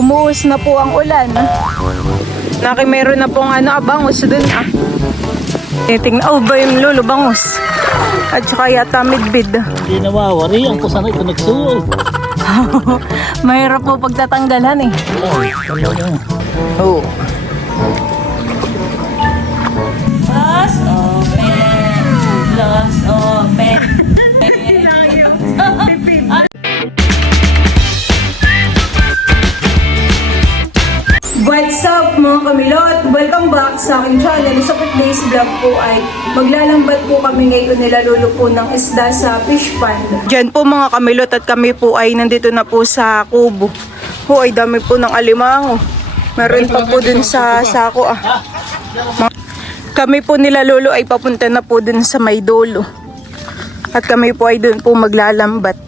Bumuhos na po ang ulan. Meron na pong bangus dun Tingnan, ba yung lolo bangus? At saka yata midbid. Hindi nawawari. Ang kusanay ito nagsuot. Mahirap po pagtatanggalan Oo. Close, open. Close, open. What's up mga kamilot? Welcome back sa aking channel. Sa today's vlog po ay maglalambat po kami ngayon nila lolo po ng isda sa fish pond. Diyan po mga kamilot at kami po ay nandito na po sa kubo. Ay dami po ng alimango. Meron pa po dun sa sako Kami po nila lolo ay papunta na po dun sa may dolo. At kami po ay dun po maglalambat.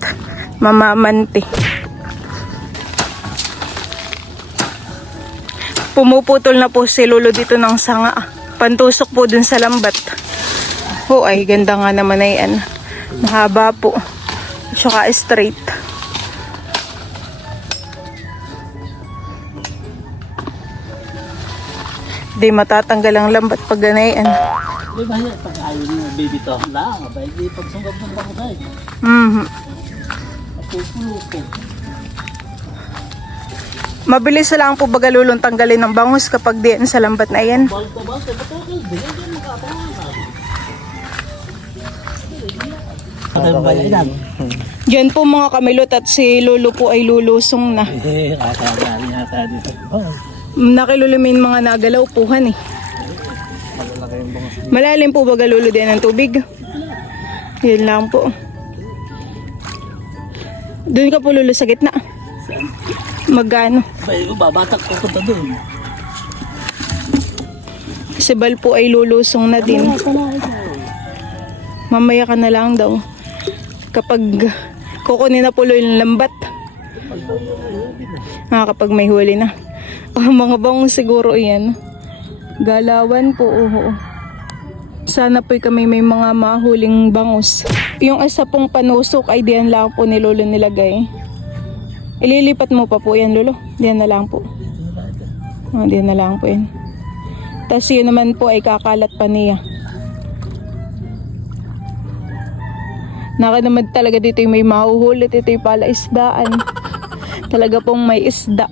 Mamamante. Pumuputol na po si lolo dito ng sanga. Pantusok po dun sa lambat. Ay ganda nga naman na yan. Mahaba po. Tsaka straight. Di matatanggal ang lambat pag ganayan. Di ba yan? Pag ayaw niyo, baby to lang. Abay, di pagsunggap ng bangusay. Napupulo po. Mabilis lang po baga lulong tanggalin ng bangus kapag diyan sa lambat na yan. Diyan po mga kamilot at si lolo po ay lulusong na. Nakilulumin mga nagalaw puhan Malalim po baga lolo din ng tubig. Yan lang po. Doon ka po lolo sa gitna. Magano? Babatak ko punta doon. Si Bal po ay lulusong na din. Mamaya ka na lang daw. Kapag kukunin na po yung lambat. Kapag may huli na. Mga bangus siguro yan. Galawan po. Sana po kami may mga mahuling bangus. Yung isa pong panusok ay diyan lang po ni lolo nilagay. Ililipat mo pa po yan, lolo. Diyan na lang po. Diyan na lang po yan. Tapos yun naman po ay kakalat pa niya. Naka naman talaga dito yung may mahuhulit. Ito yung pala isdaan. Talaga pong may isda.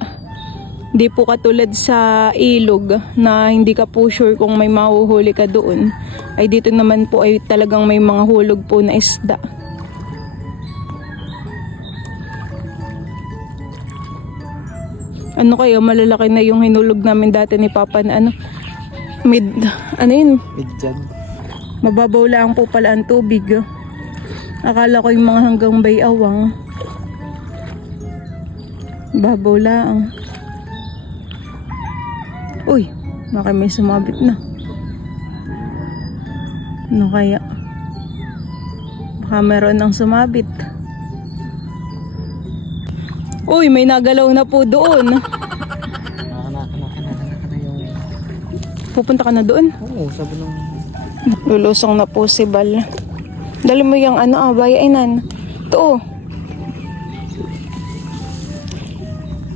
Di po katulad sa ilog na hindi ka po sure kung may mahuhuli ka doon. Ay dito naman po ay talagang may mga hulog po na isda. Ano kayo, malalaki na yung hinulog namin dati ni Papa na yun? Midjan. Mababaw lang po pala ang tubig. Akala ko yung mga hanggang bayawang. Babaw lang. Uy, baka may sumabit na. Ano kaya? Baka meron ng sumabit. Uy, may nagalaw na po doon. Pupunta ka na doon? Oo, sabi nung... Lulusong na po si Bal. Dali mo yung bayainan. Ito.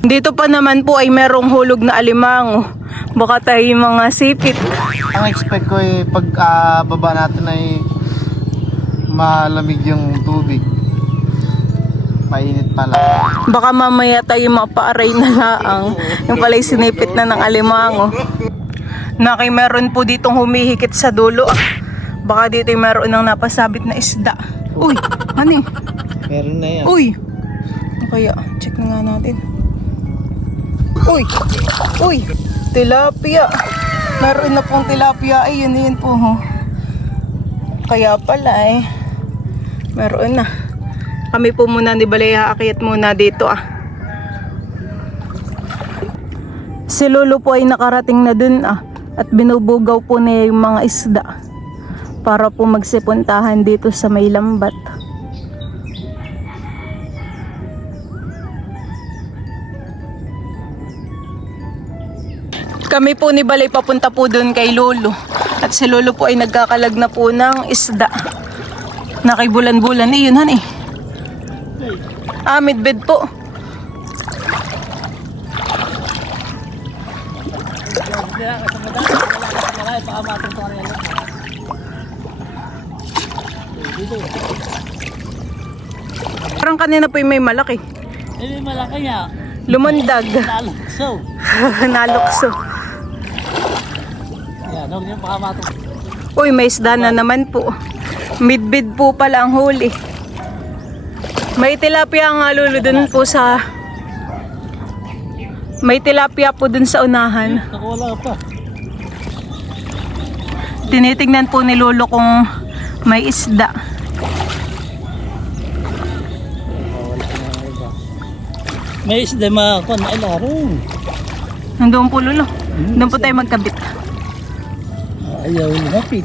Dito pa naman po ay merong hulog na alimango. Baka tayo yung mga sipit. Ang expect ko ay pag baba natin ay malamig yung tubig. Mainit pala. Baka mamaya tayo mapaaray na laang. Yung pala'y sinipit na ng alimango. Meron po ditong humihikit sa dulo. Baka dito meron ng napasabit na isda. Uy, ano eh? Meron na yan. Uy! Kaya, check na nga natin. Uy! Uy! Tilapia! Meron na pong tilapia. Ay, yun po. Kaya pala meron na. Kami po muna ni Balaya, aakyat muna dito Si lolo po ay nakarating na dun at binubugaw po niya yung mga isda para po magsipuntahan dito sa may lambat. Kami po ni Balay papunta po dun kay lolo at si lolo po ay nagkakalag na po ng isda. Nakibulan-bulan yun midbed po. kaya kasi madami. Wala baka matungtong rin yan. Dito. Parang kanina po yung may malaki. Eh, malaki niya. Lumundag. Nalukso. Nalukso. Yan, huwag niyo baka matungtong. Uy, may isda na naman po. Midbid po pala ang huli. May tilapia nga lulo dun po sa... May tilapia po dun sa unahan. Nakawala pa. Tinitingnan po ni Lolo kung may isda. May isda mga kon ay larong. Nandun po Lolo. Doon po tayo magkabit. Ayaw lumapit.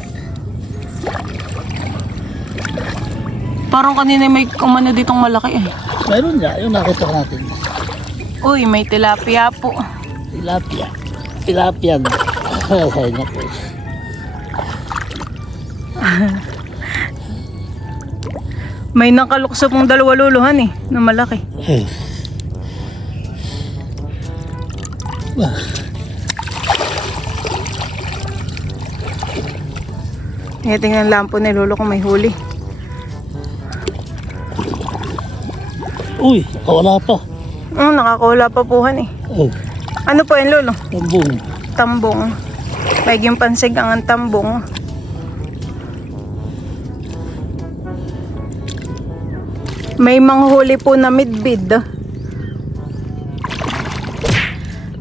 Parang kanina may kumano ditong malaki eh. Meron niya, yung nakita natin. Uy, may tilapia po. Tilapia. Tilapia. Ay, naku. May nakalukso pong dalawa luluhan eh, na malaki. Tingnan lang po ni Lolo kung may huli. Uy, wala pa. Nakakawala pa puhan eh. Oh, Ano po yan Lolo? tambong. Tambong. Paging pansig ang tambong. May manghuli po na midbid.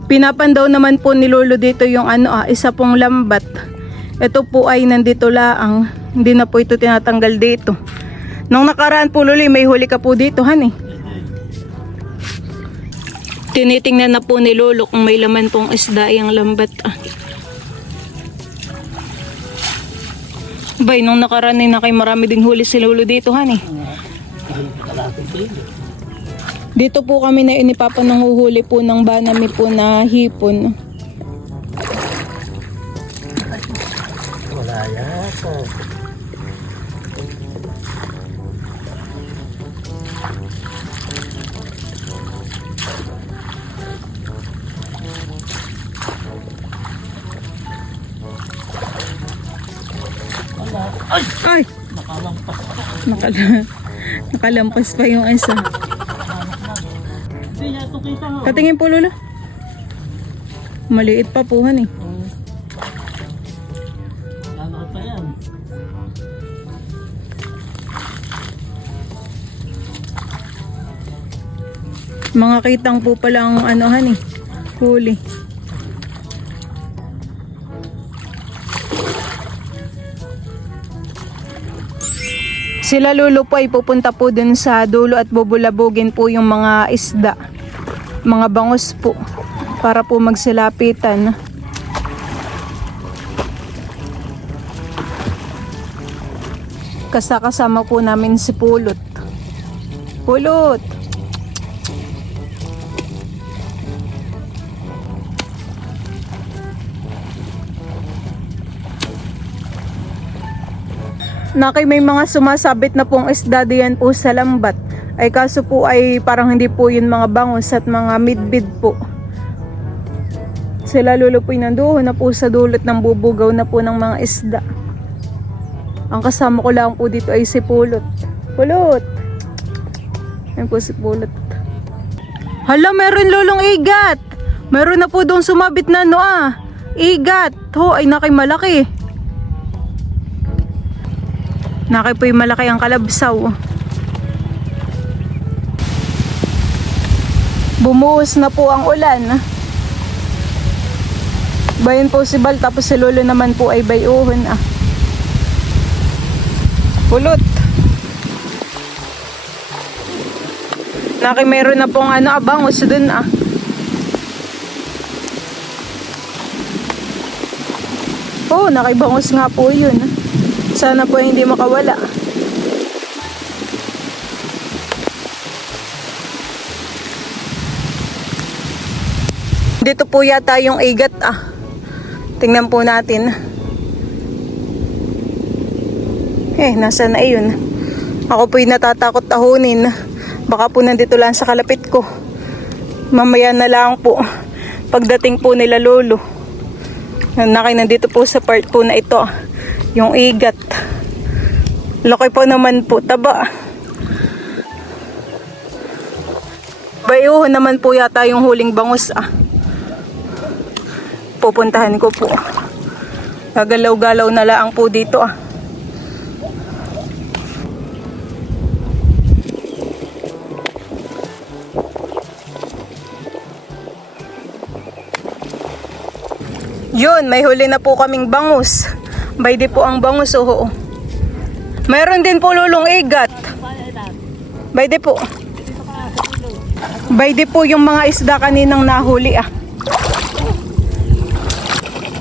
Pinapandaw naman po ni Lolo dito yung isa pong lambat. Ito po ay nandito laang. Hindi na po ito tinatanggal dito. Nung nakaraan po Lolo, may huli ka po dito, han eh. Tinitingnan na po ni Lolo kung may laman pong isda yung lambat. Bay, nung nakaraan ay nakay marami ding huli si Lolo dito, han eh. Dito po kami na inipapananguhuli po ng banami po na hipon. Wala yata. Ay! Nakalampas pa yung isa. Hindi niya ito kita ho. Patingin po Lolo. Maliit pa po han eh. Lalaki pa yan. Mga kitang po pala ang han eh. Huli. Sila Lolo po ay pupunta po dun sa dulo at bubulabugin po yung mga isda. Mga bangus po. Para po magsilapitan. Kasama po namin si Pulot. Pulot! Nakay may mga sumasabit na pong isda diyan po sa lambat. Ay kaso po ay parang hindi po yun mga bangus at mga midbid po. Sila Lolo po nandoon na po sa dulot ng bubugaw na po ng mga isda. Ang kasama ko lang po dito ay si Pulot. Pulot! Ayan po si Pulot. Hala, meron Lolong igat! Meron na po doon sumabit na igat! Ho, ay nakay malaki. Nakay po yung malaki ang kalabsaw. Bumuhos na po ang ulan. Bayan po si Bal, tapos si Lolo naman po ay bayuhon Pulot. Nakay meron na pong abangus dun Oh, nakaibangus nga po yun. Sana po hindi makawala. Dito po yata yung igat Tingnan po natin. Nasa na yun? Ako po'y natatakot tahunin. Baka po nandito lang sa kalapit ko. Mamaya na lang po. Pagdating po nila Lolo. Nandito po sa part po na ito. Yung igat. Laki po naman po. Taba. Bayuhan naman po yata yung huling bangus Pupuntahan ko po. Gagalaw-galaw na laang po dito Yun, may huli na po kaming bangus. Bayde po ang bangus, Mayroon din po lulong igat. Bayde po. Bayde po yung mga isda kaninang nahuli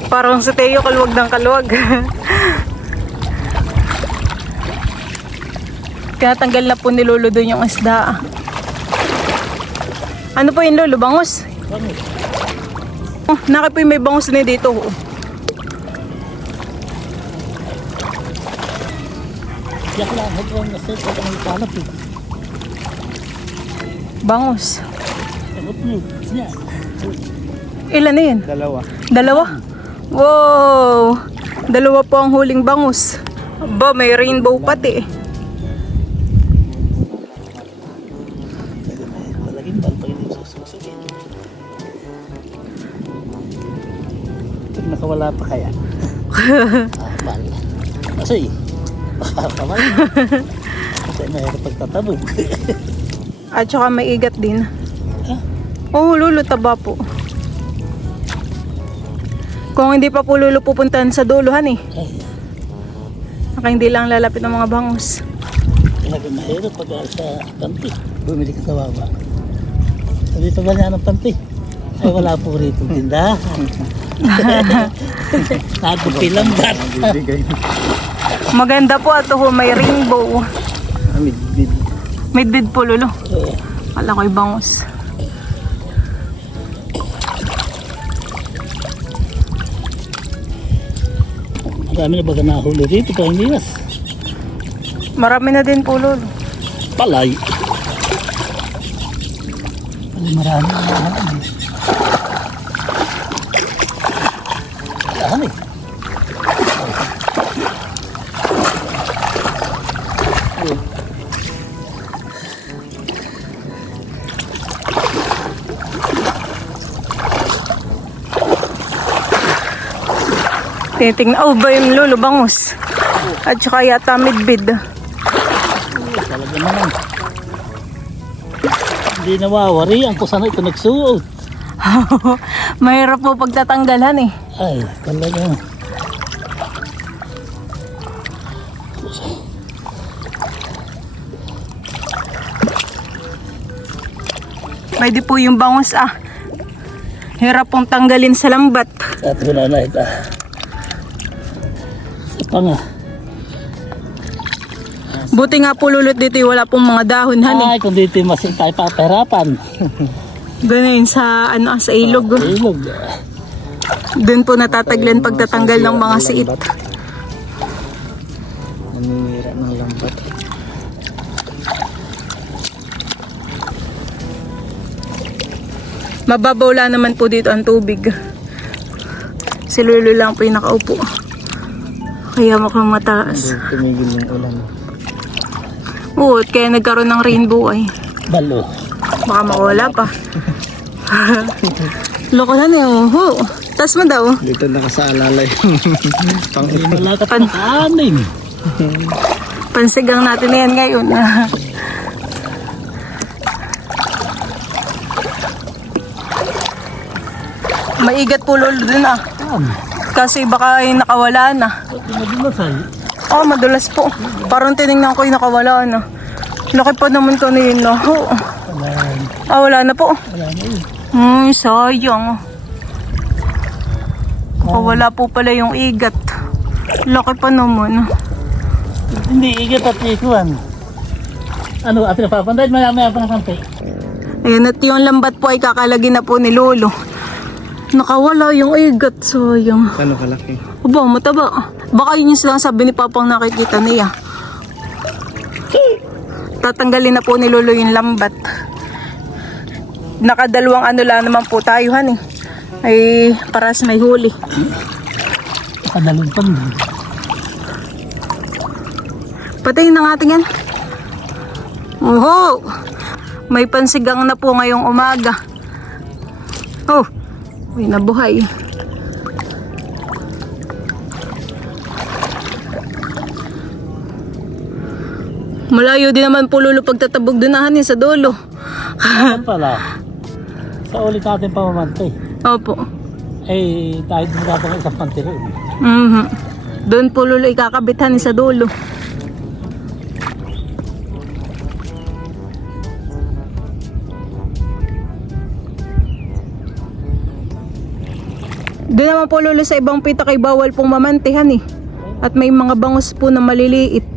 Parang sa Teo, kaluwag ng kaluwag. Tinatanggal na po ni Lolo doon yung isda Ano po yung Lolo? Bangus? Bangus. Naki po yung may bangus na dito Yak lang, hagawin kasi ito ang kalap Bangus. Sagot mo. Siya. Ilan na yun? Dalawa? Wow! Dalawa po ang huling bangus. Aba, may rainbow pati Palaging balpag yung susukin. Pag nakawala pa kaya. Bal. Kasi, kamay. Kasi mayroon pagtatabog. At saka may igat din. Ah? Oh, Lolo, taba po. Kung hindi pa po Lolo pupuntahan sa duluhan Ay, Saka hindi lang lalapit ng mga bangus. talagang mahirap pag sa panty. Bumili ka sa baba. Dito ba niya ng panty? Ay, wala po rito tindahan. Nagpilang bat. Maganda po at may rainbow. Amid-bid. Midbid po Lolo. Kala ko'y bangus. Marami na baga nahuli rito pa hindi mas. Marami na din po Lolo. Palay. Ay, marami na nahuli. Dami. Tinitingnan. Oh, ba yung Lolo bangus? At saka yata midbid. Talaga naman. Hindi nawawari. Ang kusana ito nagsuot. Mahirap po pagtatanggalan Ay, talaga. Pwede po yung bangus Hirap pong tanggalin sa lambat. At wala na ito. Sa panga. Buti nga po Lulot dito wala pong mga dahon Ay, kung dito masin tayo papahirapan. Ganun sa sa ilog. Ilog. Doon po natataglan pagtatanggal ng mga siit. Naninira ng lambat. Mababaw lang naman po dito ang tubig. Si Lolo lang po yung nakaupo. Kaya mukhang mataas. Tumigil yung ulan. Oo, at kaya nagkaroon ng rainbow Balo. Baka mawala pa. Loko na niyo. Tas mo daw. Dito nakasaalala yung pang Wala ka pa kanin. Pansigang natin na yan ngayon. Maigat po Lolo dun Kasi baka ay nakawala na. Madulasay. Oh, madulas po. Parang tinignan ko yung nakawala na. Laki pa naman kanina. Wala na po. Wala na yun. Sayang. Wala po pala yung igat. Laki pa naman. Hindi igat at ikuan. Ano, at napapanday, maya pa ng kampi. Ayan, at yung lambat po ay kakalagi na po ni Lolo. Nakawala yung igat. Sayang. ano kalaki. Aba, mataba. Baka yun yung silang sabi ni Papang nakikita niya. Tatanggalin na po ni Lolo yung lambat. Nakadalawang ano lang naman po tayo, Ay, paras may huli. Nakadalon pa din. Patayin ng ating yan. Oho! May pansigang na po ngayong umaga. Oh, may nabuhay. Malayo din naman po lulo pagtatabog dunahan niya sa dulo. Saan pala? Sa ulit natin pamamantay. Opo. Eh, tayo din natin ang isang pantiro. Doon po lulo ikakabithan niya sa dulo. Doon naman po lulo sa ibang pitak ay bawal pong mamantihan eh. At may mga bangus po na maliliit.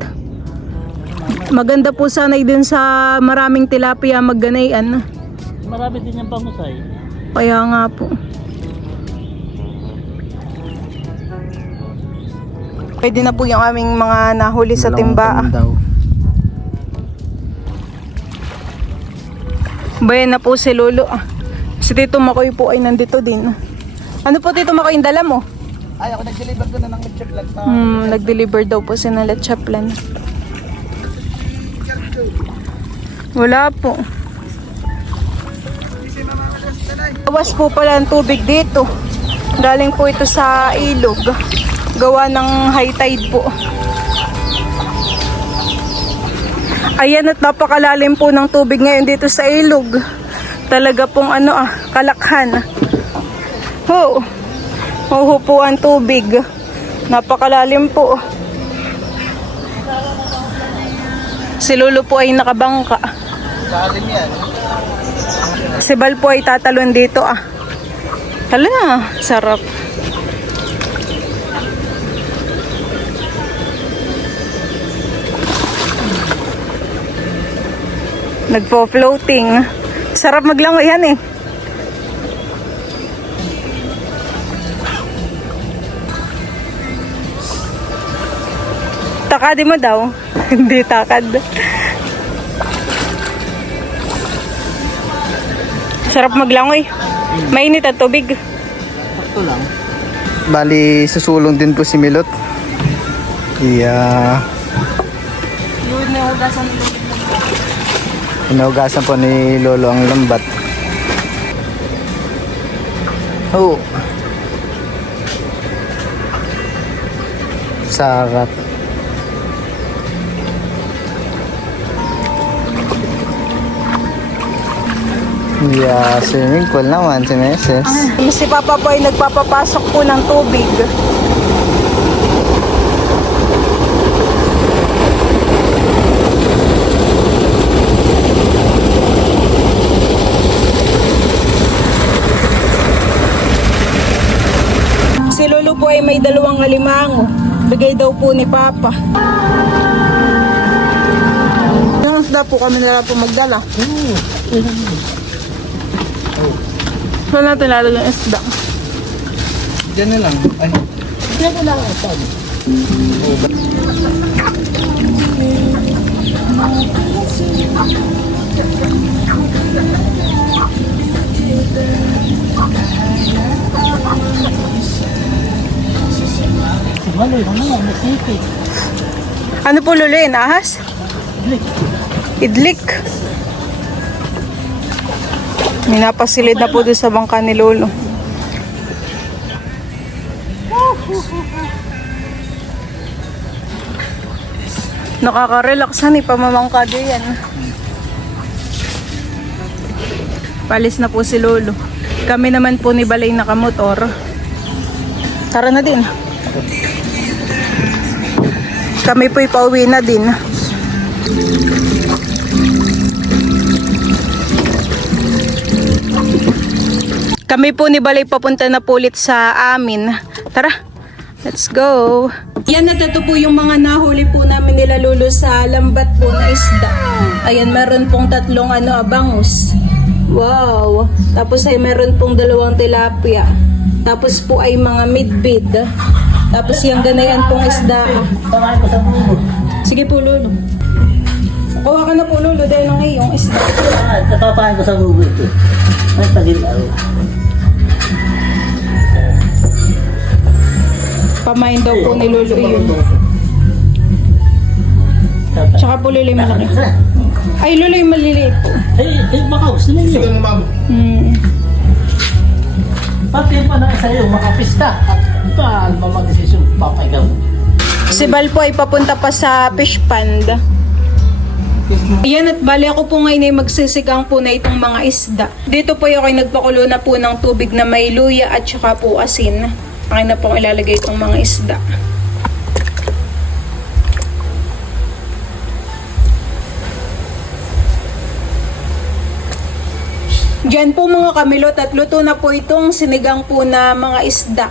Maganda po sanay din sa maraming tilapia magganayan. Marami din yung pamusay. Kaya nga po. Pwede na po yung aming mga nahuli sa timba. Bayan na po si Lolo. Si Tito Makoy po ay nandito din. Ano po Tito Makoy yung dala mo? Ay, ako nag-deliver ko na ng lecheplan pa. Nag-deliver daw po si na lechaplan. Wala po. Awas po pala ang tubig dito. Galing po ito sa ilog. Gawa ng high tide po. Ayan at napakalalim po ng tubig ngayon dito sa ilog. Talaga pong kalakhan. Ho. Huho po ang tubig. Napakalalim po. Si Lolo po ay nakabangka. Lalim yan. Si Bal po ay tatalon dito Hala, sarap. Nagpo-floating. Sarap maglangoy yan eh. Takadi mo daw. Hindi takad. Sarap maglangoy. Mainit ang tubig. Sakto lang. Bali, susulong din po si Milot. Inugasan po ni Lolo ang lambat. Oh. Sarap. Swimming pool naman si Meses. Si Papa po ay nagpapapasok po ng tubig. Si Lolo po ay may 2 alimango. Bigay daw po ni Papa. Nang isda po kami na lang po magdala. Saan natin lalagyan ang isda? Diyan na lang. Ay. Diyan ko lang ito. Maloy ko naman, masipit. Ano po Lolo yun? Ahas? Idlik. Minapasilid na po doon sa bangka ni Lolo. Nakaka-relax pamamangka din yan. Palis na po si Lolo. Kami naman po ni Balay nakamotor. Tara na din. Kami po'y pauwi na din. Kami po ni Balay papunta na po ulit sa amin. Tara, let's go. Yan at ito po yung mga nahuli po namin nila Lolo sa lambat po na isda. Ayan, meron pong 3 bangus. Wow. Tapos ay meron pong 2 tilapia. Tapos po ay mga midbid. Tapos yung ganayan pong isda. Tamahan ko sa bubo. Sige po Lolo. Kuha ka na po Lolo dahil ng iyong isda. Tatapahan ko sa bubo ito. May pagilaw. Pamain daw po ni Lolo yun. Tsaka po Lolo yung malaki. Ay, Lolo yung maliliit po. Makaw, sila yun. Sigang mamo. Pati pa na sa'yo, makapista. Paano ba mag-desisyon? Papaigaw. Si Bal po ay papunta pa sa fish pond. Ayan, at bali ako po ngayon ay magsisigang po na itong mga isda. Dito po ako ay nagpakulo na po ng tubig na may luya at saka po asin. Akin na pong ilalagay itong mga isda. Diyan po mga kamilot at luto na po itong sinigang po na mga isda.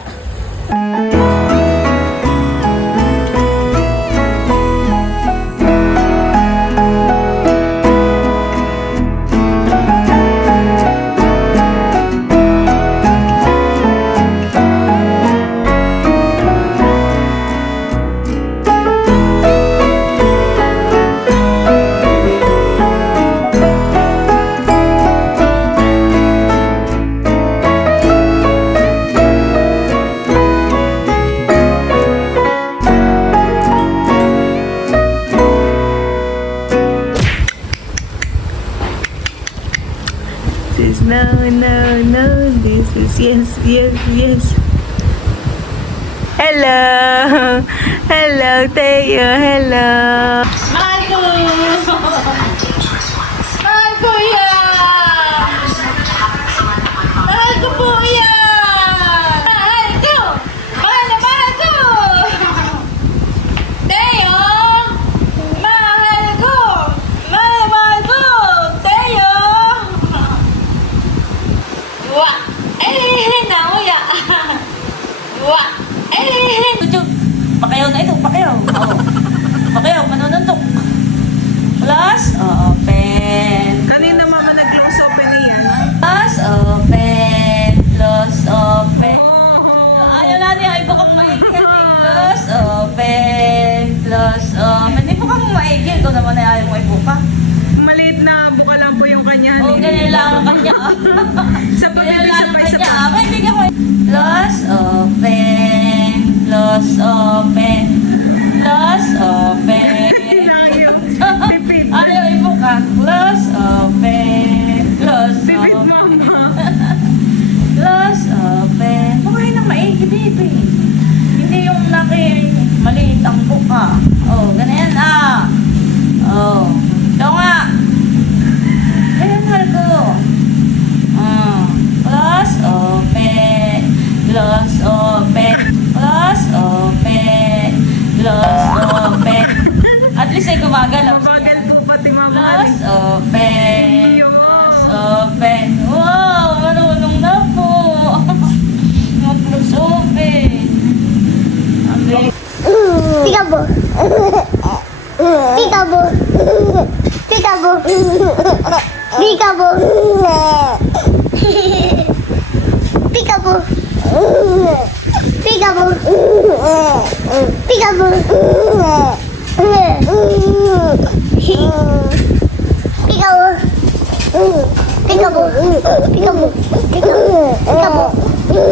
This is no, no, no. This is yes, yes, yes. Hello. Hello, Teo. Hello. Mahal ko! Mahal ko yan! Mahal ko po yan! Mahal ko! Mahal na mahal ko! Teo! Mahal ko! Mahal ko! Teo! Wah! Eh! Nauya! Wah! Eh! Pakayaw na ito, pakayaw. Oo. Pakayaw, manununtok. Plus, open. Kanina mama nag-close open yan. Plus, open. Plus, open. Ayaw na niya, ay bukang maigil. Plus, open. Plus, open. Hindi bukang maigil. Ito naman ay ayaw mo ibuka. Maliit na buka lang po yung kanya. Oo, ganyan lang ang kanya. Sa Ganyan pabibig lang sa ang pa isa kanya. pa. May bigyan ko. Plus, open. Plus, open. Plus, open. Ayaw ibuka. Plus, open. Plus, Bibit open. mama. Plus, open. Bukain ng maigi, baby. Hindi yung laki, maliit ang buka. Oh, ganyan ah. Oh. Ito nga. Ganyan, mahal ko. Plus, open. Plus, open. Plus, open. Plus, open. At least ay gumagalaw. Bagal po pati mama. Plus, open. Yo. Plus, open. Wow, marunong na po. Mag-plus open. Ang galing. Peekaboo. Peekaboo. Peekaboo. Peekaboo. Peekaboo. Peekaboo. Peekaboo. Peekaboo. Peekaboo. Peekaboo. Peekaboo.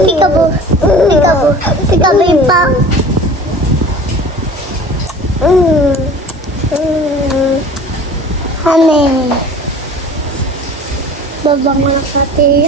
Peekaboo. Peekaboo. Peekaboo yung pang. Honey. Babang na pati.